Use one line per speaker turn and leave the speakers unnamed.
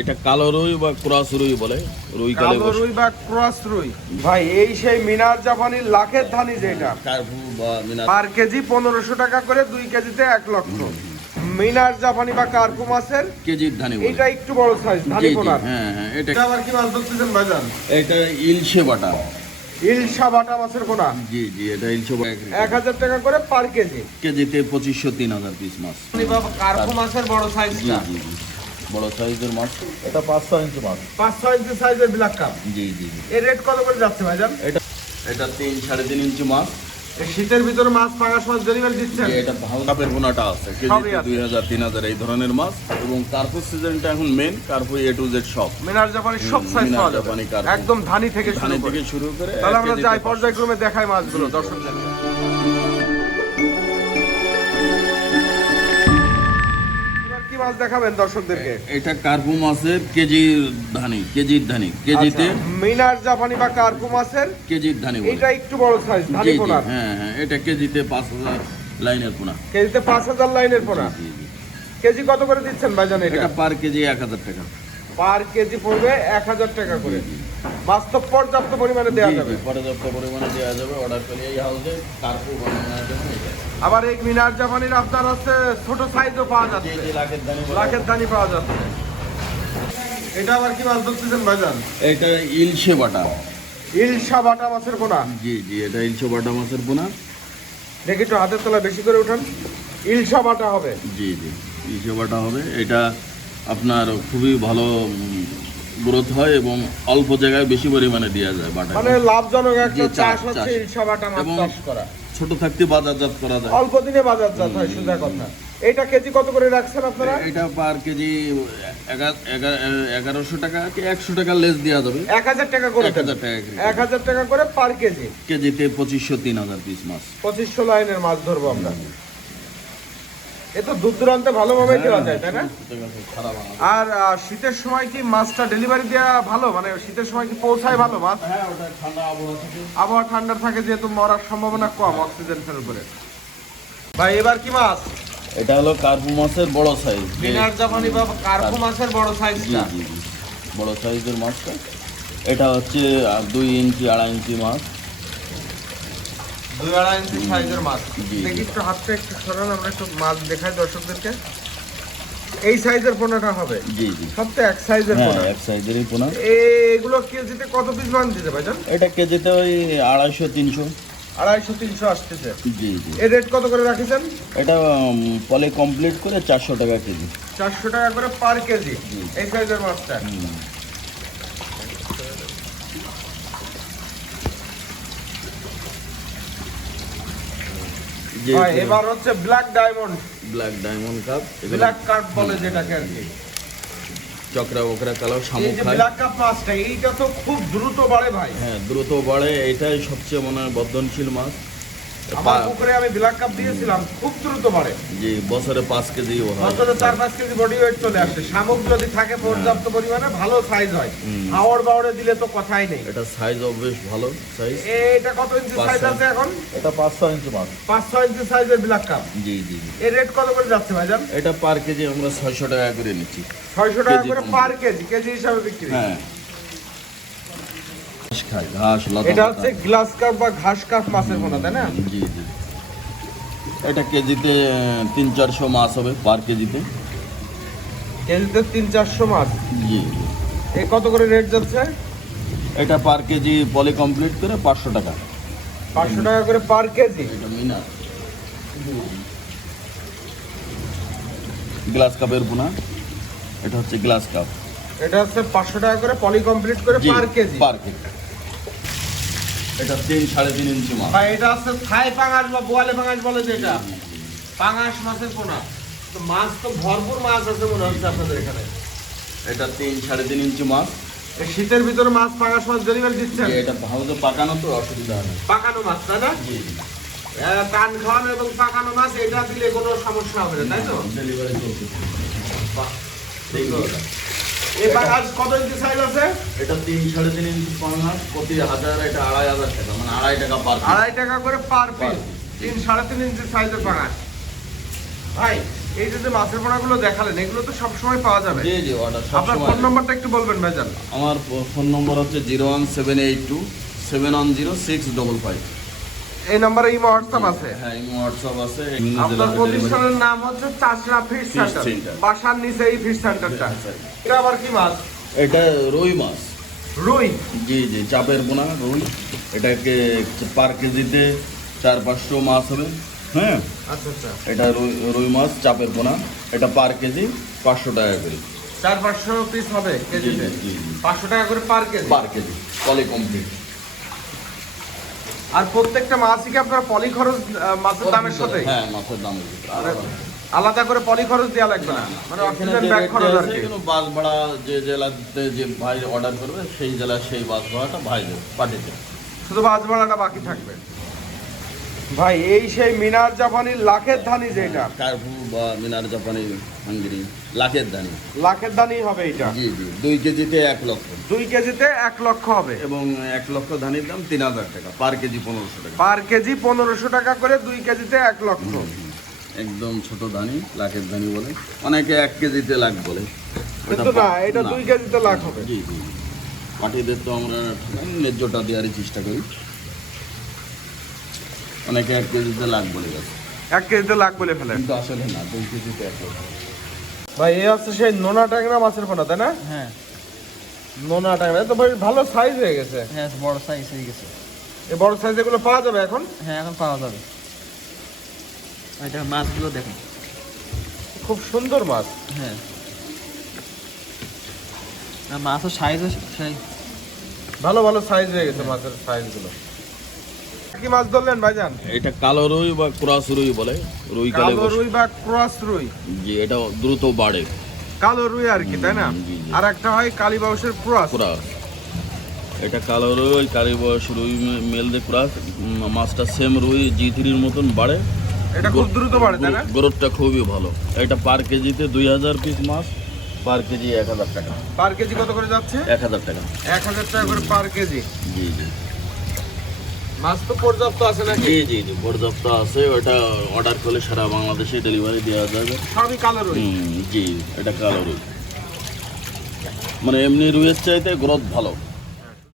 এটা কালো রুই বা ক্রস রুই বলে রুই কালে
রুই বা ক্রস রুই। ভাই এই সেই মিনার জাপানির লাখের ধানি যেটা পার কেজি পনেরোশো টাকা করে দুই কেজিতে এক লক্ষ। মিনার জাপানি বা কার্পু মাছের
কেজির ধানি
এটা একটু বড় সাইজ ধানি
জি,
পোনার।
হ্যাঁ হ্যাঁ এটা
আবার কি মাছ ধরতেছেন ভাইজান?
এটা ইলশে বাটা।
ইলশা বাটা মাছের কোনা
জি জি এটা ইলশে
এক হাজার টাকা করে পার কেজি।
কেজিতে পঁচিশশো তিন হাজার পিস মাছ।
কার্পু মাছের বড় সাইজটা
জি জি। বড় সাইজের মাছ। এটা পাঁচ ছয় ইঞ্চি মাছ।
পাঁচ ছয় ইঞ্চি সাইজের ব্ল্যাক কাপ।
জি জি জি।
এর রেট কত করে যাচ্ছে ভাইজান?
এটা এটা তিন সাড়ে তিন ইঞ্চি মাছ।
এই শীতের ভিতরে মাছ পাঙাশ মাছ ডেলিভারি দিচ্ছেন?
এটা ভালো কাপের বোনাটা আছে।
আছে।
দুই হাজার তিন হাজার এই ধরনের মাছ। এবং কার্পু সিজনটা এখন মেন কার্পু এ টু জেড সব
মিনার জাপানি সব সাইজ পাওয়া যাবে। একদম ধানি থেকে শুরু
থেকে শুরু করে
তাহলে আমরা যাই পর্যায়ক্রমে দেখাই মাছগুলো দর্শকদের। মাছ দেখাবেন দর্শকদেরকে?
এটা কার্পু মাছের কেজির ধানি কেজির ধানি কেজিতে
আচ্ছা, মিনার জাপানি বা কার্পু মাছের?
কেজির ধানি
এটা একটু বড় সাইজ ধানি
জি,
পোনার
হ্যাঁ হ্যাঁ এটা কেজিতে পাঁচ হাজার লাইনের পোনা।
কেজিতে পাঁচ হাজার লাইনের পোনা। কেজি কত করে দিচ্ছেন ভাইজান এটা?
এটা পার কেজি এক হাজার টাকা।
পার কেজি পড়বে এক হাজার টাকা করে। বাস্তব পর্যাপ্ত পরিমাণে দেওয়া যাবে।
পর্যাপ্ত পরিমাণে দেওয়া যাবে। অর্ডার করলে এই হাউসে কার্পু বানানোর জন্য।
আবার এই মিনার জাপানির আপনার হচ্ছে ছোট সাইজও পাওয়া যাচ্ছে।
লাখের
দানি পাওয়া যাচ্ছে। এটা আবার কি মাছ ধরতেছেন ভাইজান?
এটা ইলশে বাটা।
ইলশা বাটা মাছের পোনা?
জি জি এটা ইলশে বাটা মাছের পোনা।
দেখি একটু হাতের তলা বেশি করে উঠান। ইলশা বাটা হবে।
জি জি ইলশে বাটা হবে। এটা আপনার খুবই ভালো গ্রোথ হয় এবং অল্প জায়গায় বেশি পরিমাণে দেওয়া যায় বাটা
মানে লাভজনক একটা
চাষ,
হচ্ছে। ইলশা বাটা মাছ চাষ করা।
ছোট থাকতে বাজারজাত করা যায়।
অল্প দিনে বাজারজাত হয় সোজা কথা। এটা কেজি কত করে রাখছেন আপনারা?
এটা পার কেজি এগা- এগা- এগারোশো টাকা কি একশো টাকা লেস দেওয়া যাবে।
এক হাজার টাকা করে
এক হাজার টাকা।
এক হাজার টাকা করে পার কেজি।
কেজিতে পঁচিশশো তিন হাজার পিস মাছ।
পঁচিশশো লাইনের মাছ ধরবো আমরা। এ তো দূর দূরান্তে ভালোভাবে দেওয়া যায় তাই না? আর শীতের সময় কি মাছটা ডেলিভারি দেওয়া ভালো? মানে শীতের সময় কি পৌঁছায় ভালো মাছ?
হ্যাঁ আবহাওয়া
ঠান্ডা থাকে যেহেতু মরার সম্ভাবনা কম অক্সিজেন করে ভাই এবার কি মাছ?
এটা হলো কার্পু মাছের বড় সাইজ
মিনার জাপানি বা কার্পু মাছের বড় সাইজটা
বড় সাইজের মাছটা। এটা হচ্ছে দুই ইঞ্চি আড়াই ইঞ্চি মাছ।
দুই আড়াই ইঞ্চি সাইজের মাছ। দেখি একটু হাতটা একটু সরান আমরা একটু মাছ দেখাই দর্শকদেরকে। এই সাইজের পোনাটা হবে?
জি জি।
সব এক সাইজের
হ্যাঁ
পোনা।
এক সাইজেরই পোনা।
এগুলো কেজিতে কত পিস মান দিতে ভাইজান?
এটা কেজিতে ওই আড়াইশো তিনশো।
আড়াইশো তিনশো আসতেছে।
জি জি।
এর রেট কত করে রাখেছেন?
এটা পলে কমপ্লিট করে চারশো টাকা কেজি।
চারশো টাকা করে পার কেজি। এই সাইজের মাছটা। এবার হচ্ছে black diamond
black diamond cup
black cup বলে যেটাকে আর কি।
চক্রা বকরা কালো
এই
শামুক খায়।
ব্ল্যাক কাপ মাছটা এইটা তো খুব দ্রুত বাড়ে ভাই।
হ্যাঁ দ্রুত বাড়ে এটাই সবচেয়ে মনে হয় বর্ধনশীল মাছ।
আমার পুকুরে আমি ব্ল্যাক কাপ দিয়েছিলাম খুব দ্রুত বাড়ে।
জি বছরে পাঁচ কেজি
বছরে চার পাঁচ কেজি বডি ওয়েট চলে আসে। শামুক যদি থাকে পর্যাপ্ত পরিমাণে ভালো সাইজ হয়। হাওড় বাওড়ে দিলে তো কথাই নেই।
এটা সাইজ বেশ ভালো সাইজ
এটা কত ইঞ্চি সাইজ আছে এখন?
এটা পাঁচ ছয় ইঞ্চি মাছ
পাঁচ ছয় ইঞ্চি সাইজের ব্ল্যাক কাপ
জি জি
এর রেট কত করে যাচ্ছে ভাইজান?
এটা পার কেজি আমরা ছয়শো টাকা করে নিচ্ছি।
ছয়শো টাকা করে পার কেজি কেজি হিসাবে বিক্রি।
হ্যাঁ। খায় ঘাস লতা
এটা হচ্ছে গ্লাস কাপ বা ঘাস কাপ মাছের পোনা তাই না?
জি জি। এটা কেজিতে তিন চারশো মাছ হবে পার কেজিতে।
কেজিতে তিন চারশো মাছ?
জি।
এই কত করে রেট যাচ্ছে?
এটা পার কেজি পলি কমপ্লিট করে পাঁচশো টাকা।
পাঁচশো টাকা করে পার কেজি?
এটা মিনা গ্লাস কাপের পোনা এটা হচ্ছে গ্লাস কাপ
এটা হচ্ছে পাঁচশো টাকা করে পলি কমপ্লিট করে পার কেজি।
Per KG. এটা তিন সাড়ে তিন ইঞ্চি মাছ
ভাই এটা হচ্ছে থাই পাঙাশ বা বোয়ালে পাঙাশ বলে যেটা। পাঙাশ মাছের পোনা। তো মাছ তো ভরপুর মাছ আছে মনে হচ্ছে আপনাদের এখানে।
এটা তিন সাড়ে তিন ইঞ্চি মাছ
এই শীতের ভিতরে মাছ পাঙাশ মাছ ডেলিভারি দিচ্ছেন?
এটা ভালো পাকানো তো অসুবিধা হয় না
পাকানো মাছ তাই না?
জি
কান খাওয়ানো এবং পাকানো মাছ এটা দিলে কোনো সমস্যা হবে না তাই তো?
ডেলিভারি চলছে
বাহ।
এই
এই পাঙাশ কত ইঞ্চি সাইজ আছে?
এটা তিন সাড়ে তিন ইঞ্চি প্রতি হাজার এটা আড়াই হাজার টাকা মানে আড়াই টাকা পার
আড়াই টাকা করে পার পিস তিন সাড়ে তিন ইঞ্চি সাইজের পাঙাশ ভাই এই যে মাছের পোনাগুলো দেখালেন এগুলো তো সবসময় পাওয়া যাবে।
জি জি অর্ডার
আপনার ফোন নাম্বারটা একটু বলবেন ভাইজান।
আমার ফোন নম্বর হচ্ছে zero one seven eight two seven one zero six double five
এই নাম্বারে ইমো হোয়াটসঅ্যাপ আছে?
হ্যাঁ ইমো হোয়াটসঅ্যাপ আছে।
আপনার প্রতিষ্ঠানের নাম হচ্ছে চাষরা ফিশ সেন্টার। বাসার নিচে এই ফিশ সেন্টারটা। এটা আবার কি মাছ?
এটা রুই মাছ।
রুই?
জি জি চাপের বোনা রুই। এটাকে পার কেজিতে চার পাঁচশো মাছ হবে। হ্যাঁ?
আচ্ছা আচ্ছা।
এটা রুই রুই মাছ চাপের পোনা। এটা পার কেজি পাঁচশো টাকা করে।
চার পাঁচশো পিস হবে কেজিতে। পাঁচশো টাকা করে per K G?
Per K G পলি কমপ্লিট
আর প্রত্যেকটা মাছই কি আপনার পলি খরচ মাছের দামের সাথে?
হ্যাঁ মাছের দামের আলাদা।
করে পলি খরচ দেওয়া লাগবে না। মানে অক্সিজেন ব্যাগ খরচ আর
আছে,
কি।
বাস ভাড়া যে জেলাতে যে ভাই অর্ডার করবে সেই জেলা সেই বাস ভাড়াটা ভাই দেবে পাঠিয়ে দেবে।
শুধু বাস ভাড়াটা বাকি থাকবে? ভাই এই সেই মিনার জাপানির লাখের ধানি যেটা।
কার্পু বা মিনার জাপানি হাঙ্গেরি লাখের দানি
লাখের ধানি হবে এটা
জি জি দুই কেজিতে এক লক্ষ।
দুই কেজিতে এক লক্ষ হবে।
এবং এক লক্ষ ধানের দাম তিন হাজার টাকা পার কেজি পনেরোশো টাকা।
পার কেজি পনেরোশো টাকা করে দুই কেজিতে এক লক্ষ।
একদম ছোট ধানি লাখের ধানি বলে। অনেকে এক কেজিতে লাখ বলে।
কিন্তু না এটা দুই কেজিতে লাখ হবে।
জি জি পাঠিদের তো আমরা ন্যায্যটা দেওয়ারই চেষ্টা করি। অনেকে এক কেজিতে লাখ বলে গেছে।
এক কেজিতে লাখ বলে ফেলেন
কিন্তু আসলে না দুই কেজিতে এক
ভাই এ হচ্ছে সেই নোনা ট্যাংরা মাছের পোনা তাই না?
হ্যাঁ।
নোনা ট্যাংরা তো ভাই ভালো সাইজ হয়ে গেছে।
হ্যাঁ বড় সাইজ হয়ে গেছে।
এই বড় সাইজ এগুলো পাওয়া যাবে এখন?
হ্যাঁ এখন পাওয়া যাবে। এটা মাছগুলো দেখুন।
খুব সুন্দর মাছ।
হ্যাঁ। আর মাছের সাইজও সেই
ভালো ভালো সাইজ হয়ে গেছে মাছের সাইজগুলো কি মাছ ধরলেন ভাইজান?
এটা কালো রুই বা ক্রস রুই বলে রুই কালো
রুই বা ক্রস রুই?
জি এটা দ্রুত বাড়ে।
কালো রুই আর কি তাই না। আর একটা হয় কালীবাউসের ক্রস।
ক্রাস। এটা কালো রুই ওই রুই মে- মেল দিয়ে ক্রাস মাছটা সেম রুই জি থ্রির মতন বাড়ে।
এটা খুব দ্রুত বাড়ে তাই না?
গ্রোথটা খুবই ভালো। এটা পার কেজিতে দুই হাজার পিস মাছ পার কেজি এক হাজার টাকা।
পার কেজি কত করে যাচ্ছে?
এক হাজার টাকা।
এক হাজার টাকা করে পার কেজি।
জি জি।
মাছ তো পর্যাপ্ত আছে নাকি?
জি জি জি পর্যাপ্ত আছে। ওটা অর্ডার করলে সারা বাংলাদেশে ডেলিভারি দেওয়া যাবে।
সবই কালো রুই।
জি এটা কালো রুই। মানে এমনি রুইয়ের চাইতে গ্রোথ ভালো।